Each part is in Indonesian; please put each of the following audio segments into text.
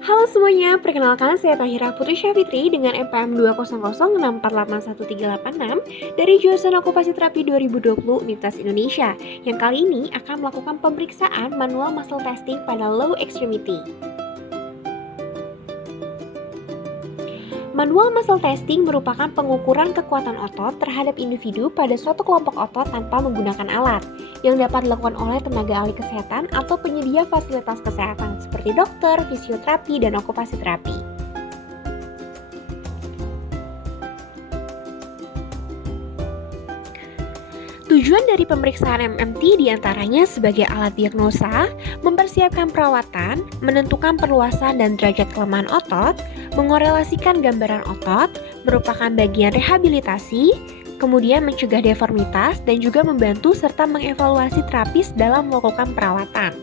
Halo semuanya, perkenalkan saya Tahira Putri Syafitri dengan NPM 20064881386 dari jurusan Okupasi Terapi 2020 Universitas Indonesia yang kali ini akan melakukan pemeriksaan manual muscle testing pada low extremity. Manual muscle testing merupakan pengukuran kekuatan otot terhadap individu pada suatu kelompok otot tanpa menggunakan alat, yang dapat dilakukan oleh tenaga ahli kesehatan atau penyedia fasilitas kesehatan seperti dokter, fisioterapi, dan okupasi terapi. Tujuan dari pemeriksaan MMT diantaranya sebagai alat diagnosa, mempersiapkan perawatan, menentukan perluasan dan derajat kelemahan otot, mengorelasikan gambaran otot, merupakan bagian rehabilitasi, kemudian mencegah deformitas, dan juga membantu serta mengevaluasi terapis dalam melakukan perawatan.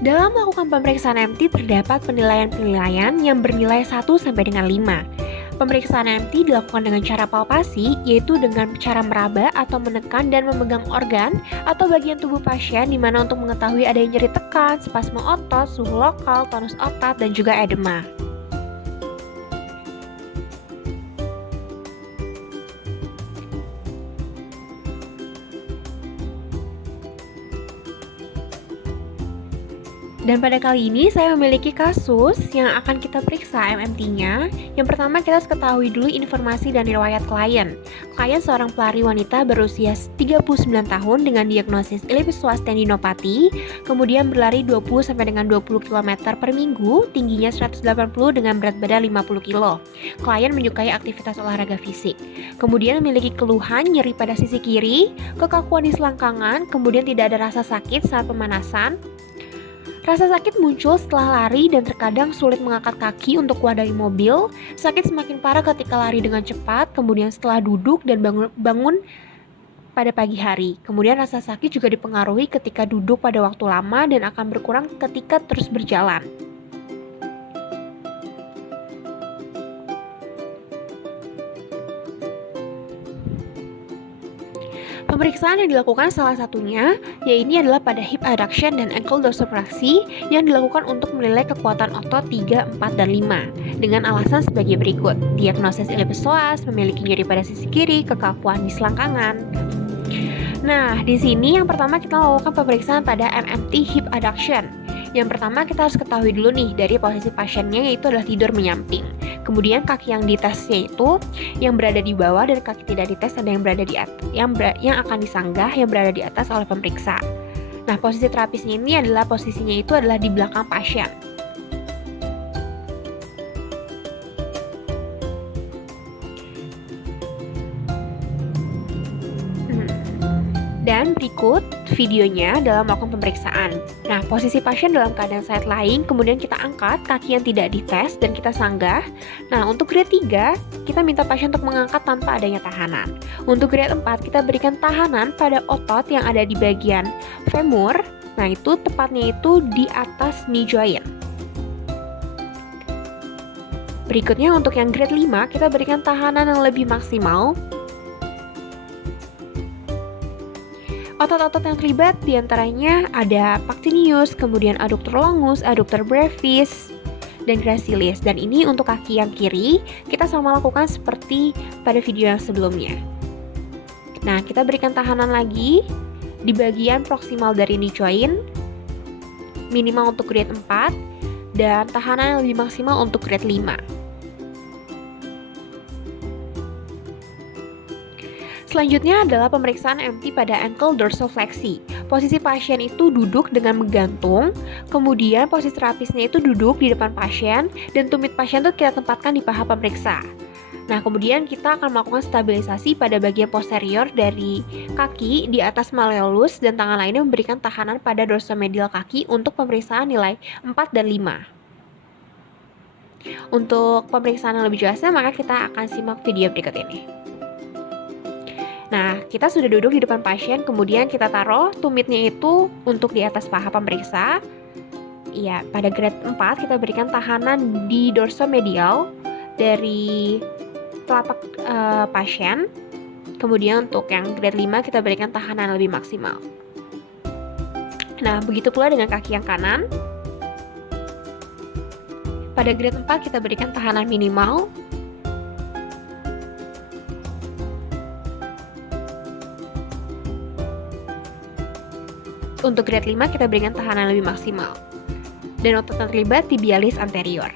Dalam melakukan pemeriksaan MT terdapat penilaian-penilaian yang bernilai 1 sampai dengan 5. Pemeriksaan MT dilakukan dengan cara palpasi, yaitu dengan cara meraba atau menekan dan memegang organ atau bagian tubuh pasien di mana untuk mengetahui adanya nyeri tekan, spasme otot, suhu lokal, tonus otot, dan juga edema. Dan pada kali ini saya memiliki kasus yang akan kita periksa MMT-nya. Yang pertama kita harus ketahui dulu informasi dan riwayat klien. Klien seorang pelari wanita berusia 39 tahun dengan diagnosis iliopsoas tendinopati, kemudian berlari 20 sampai dengan 20 km per minggu, tingginya 180 dengan berat badan 50 kg. Klien menyukai aktivitas olahraga fisik. Kemudian memiliki keluhan nyeri pada sisi kiri, kekakuan di selangkangan, kemudian tidak ada rasa sakit saat pemanasan. Rasa sakit muncul setelah lari dan terkadang sulit mengangkat kaki untuk keluar dari mobil. Sakit semakin parah ketika lari dengan cepat, kemudian setelah duduk dan bangun pada pagi hari. Kemudian rasa sakit juga dipengaruhi ketika duduk pada waktu lama dan akan berkurang ketika terus berjalan. Pemeriksaan yang dilakukan salah satunya, yaitu adalah pada hip adduction dan ankle dorsifleksi yang dilakukan untuk menilai kekuatan otot 3, 4, dan 5 dengan alasan sebagai berikut. Diagnosis iliopsoas, memiliki nyeri pada sisi kiri, kekakuan di selangkangan. Nah, di sini yang pertama kita lakukan pemeriksaan pada MMT hip adduction. Yang pertama kita harus ketahui dulu nih dari posisi pasiennya yaitu adalah tidur menyamping. Kemudian kaki yang dites yaitu yang berada di bawah dan kaki tidak dites ada yang berada di atas, yang akan disanggah yang berada di atas oleh pemeriksa. Nah, posisi terapisnya ini adalah posisinya itu adalah di belakang pasien. Dan berikut videonya dalam melakukan pemeriksaan. Nah, posisi pasien dalam keadaan side lying, kemudian kita angkat kaki yang tidak dites dan kita sanggah. Nah, untuk grade 3, kita minta pasien untuk mengangkat tanpa adanya tahanan. Untuk grade 4, kita berikan tahanan pada otot yang ada di bagian femur. Nah, itu tepatnya itu di atas knee joint. Berikutnya untuk yang grade 5, kita berikan tahanan yang lebih maksimal. Otot-otot yang terlibat diantaranya ada pectineus, kemudian adductor longus, adductor brevis, dan gracilis. Dan ini untuk kaki yang kiri, kita sama lakukan seperti pada video yang sebelumnya. Nah, kita berikan tahanan lagi di bagian proksimal dari knee joint, minimal untuk grade 4, dan tahanan yang lebih maksimal untuk grade 5. Selanjutnya adalah pemeriksaan MT pada ankle dorsifleksi. Posisi pasien itu duduk dengan menggantung, kemudian posisi terapisnya itu duduk di depan pasien, dan tumit pasien itu kita tempatkan di paha pemeriksa. Nah, kemudian kita akan melakukan stabilisasi pada bagian posterior dari kaki di atas malleolus, dan tangan lainnya memberikan tahanan pada dorsomedial kaki untuk pemeriksaan nilai 4 dan 5. Untuk pemeriksaan yang lebih jelasnya, maka kita akan simak video berikut ini. Nah, kita sudah duduk di depan pasien, kemudian kita taruh tumitnya itu untuk di atas paha pemeriksa. Iya, pada grade 4 kita berikan tahanan di dorsomedial dari telapak pasien. Kemudian untuk yang grade 5 kita berikan tahanan lebih maksimal. Nah, begitu pula dengan kaki yang kanan. Pada grade 4 kita berikan tahanan minimal. Untuk grade 5 kita berikan tahanan lebih maksimal. Dan otot yang terlibat tibialis anterior.